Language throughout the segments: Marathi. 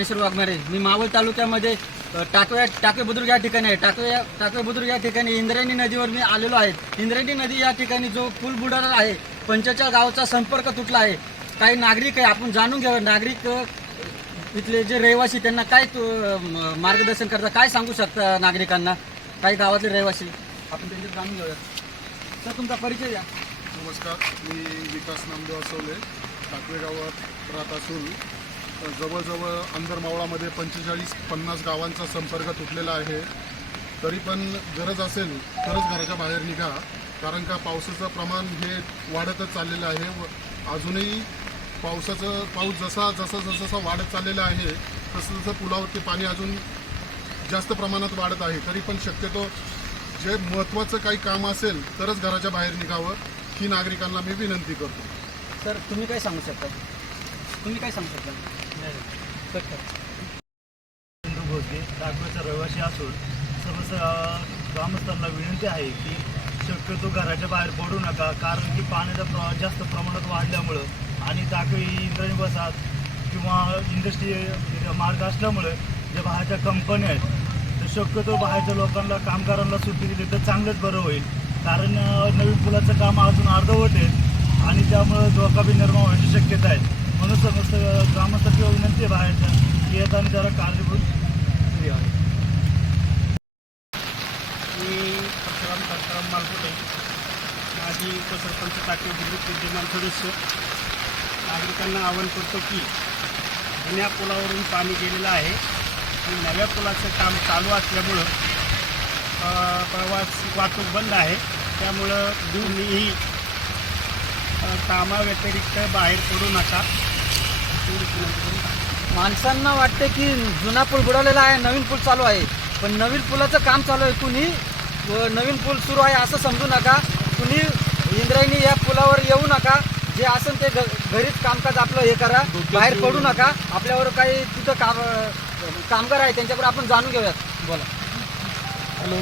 ज्ञानेश्वर वाघमारे मी मावळ तालुक्यामध्ये टाकवे टाकव्या टाकवे बुद्रुक या ठिकाणी आहे. टाकवे टाकवे बुद्रुक या ठिकाणी इंद्रायणी नदीवर मी आलेलो आहे. इंद्रायणी नदी या ठिकाणी जो पूल बुडाला आहे पंचाच्या गावचा संपर्क तुटला आहे. काही नागरिक आहे आपण जाणून घ्यावं. नागरिक इथले जे रहिवासी त्यांना काय मार्गदर्शन करता? काय सांगू शकता नागरिकांना? काही गावातले रहिवासी? आपण त्यांच्यात जाणून घेऊया सर तुमचा परिचय द्या. नमस्कार. मी विकास नामदेव असवले टाकवे गावात राहत असून जवळजवळ अंदरमावळामध्ये पंचेचाळीस पन्नास गावांचा संपर्क तुटलेला आहे. तरी पण गरज असेल तरच घराच्या बाहेर निघा. कारण का पावसाचं प्रमाण हे वाढतच चाललेलं आहे. व अजूनही पावसाचं पाऊस जसा जसा जसा वाढत चाललेला आहे तसं जसं पुलावरती पाणी अजून जास्त प्रमाणात वाढत आहे. तरी पण शक्यतो जे महत्त्वाचं काही काम असेल तरच घराच्या बाहेर निघावं. ही नागरिकांना मी विनंती करतो. सर तुम्ही काय सांगू शकता? तुम्ही काय सांगू शकता? हिंदू भोसले नागपूरचा रहिवासी असून समस्त ग्रामस्थांना विनंती आहे की शक्यतो घराच्या बाहेर पडू नका कारण की पाण्याचा प्रवाह जास्त प्रमाणात वाढल्यामुळं आणि टाकळी इंद्रायणी बसात किंवा इंडस्ट्री म्हणजे मार्ग असल्यामुळे ज्या बाहेरच्या कंपन्या आहेत तर शक्यतो बाहेरच्या लोकांना कामगारांना सुट्टी दिली तर चांगलंच बरं होईल. कारण नवीन पुलाचं काम अजून अर्धवट आहे आणि त्यामुळं धोका बी निर्माण होण्याची शक्यता आहे. म्हणून समस्त ग्रामस्थ विनंती आहे बाहेरच्या. की येताना जरा काळजीपूर्वक यावं. मी परशुराम परशुराम मालकुटे माजी उपसरपंच टाके बुद्रुक विद्यमान सदस्य. नागरिकांना आवाहन करतो की जुन्या पुलावरून पाणी गेलेलं आहे. आणि नव्या पुलाचं काम चालू असल्यामुळं प्रवास वाहतूक बंद आहे. त्यामुळं तुम्हीही कामाव्यतिरिक्त बाहेर पडू नका. माणसांना वाटते की जुना पूल बुडवलेला आहे नवीन पूल चालू आहे. पण नवीन पुलाचं काम चालू आहे. कुणी व नवीन पूल सुरू आहे असं समजू नका. कुणी इंद्रायणी या पुलावर येऊ नका. जे असेल ते घरीच कामकाज आपलं हे करा. बाहेर पडू नका. आपल्यावर काही तिथं काम कामगार आहे त्यांच्याकडे आपण जाणून घेऊयात. बोला. हॅलो.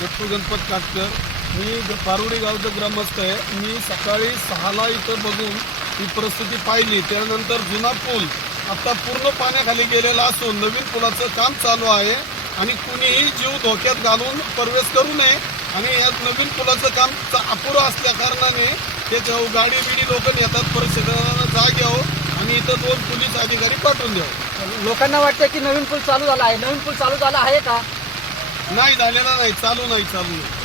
दत्तू गणपत काटकर. मी पारोडी गावचं ग्रामस्थ आहे. मी सकाळी सहाला इथं बघून ही परिस्थिती पाहिली त्यानंतर जुना पूल आता पूर्ण पाण्याखाली गेलेला असून नवीन पुलाचं काम चालू आहे आणि कुणीही जीव धोक्यात घालून प्रवेश करू नये आणि या नवीन पुलाचं काम अपुरं असल्या कारणाने त्याच्यावर गाडी बिडी लोक नेतात परिस्थितीनं जाग घ्यावं आणि इथं दोन पोलीस अधिकारी पाठवून द्यावं. लोकांना वाटतं की नवीन पूल चालू झाला आहे. नवीन पूल चालू झाला आहे का? नाही झालेला नाही. चालू नाही चालू नाही.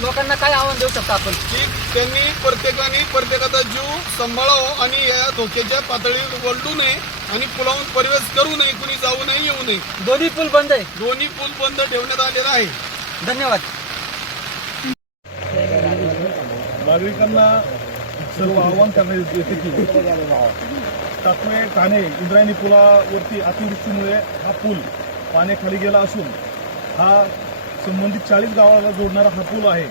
लोकांना काय आव्हान देऊ शकता आपण? की त्यांनी प्रत्येकाने प्रत्येकाचा जीव सांभाळावं आणि या धोक्याच्या पातळीवर ओलटू नये आणि पुलावून प्रवेश करू नये कुणी जाऊ नये येऊ नये. दोन्ही पूल बंद आहे. दोन्ही पूल बंद ठेवण्यात आलेला आहे. धन्यवाद. नागरिकांना सर्व आवाहन करण्यात येते की टाकवे ठाणे इंद्रायणी पुलावरती अतिवृष्टीमुळे हा पूल पाण्याखाली गेला असून हा संबंधित चाळीस गावाला जोडणारा हा पूल आहे.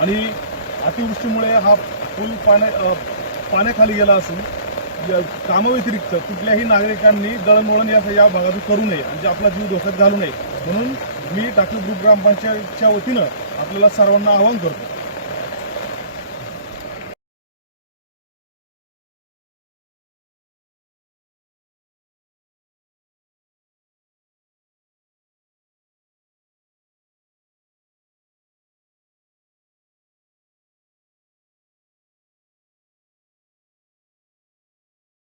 आणि अतिवृष्टीमुळे हा पूल पाण्या पाण्याखाली गेला असून कामाव्यतिरिक्त कुठल्याही नागरिकांनी दळणवळण या या भागातून करू नये म्हणजे आपला जीव धोक्यात घालू नये. म्हणून मी टाकली ग्रुप ग्रामपंचायतच्या वतीनं आपल्याला सर्वांना आवाहन करतो.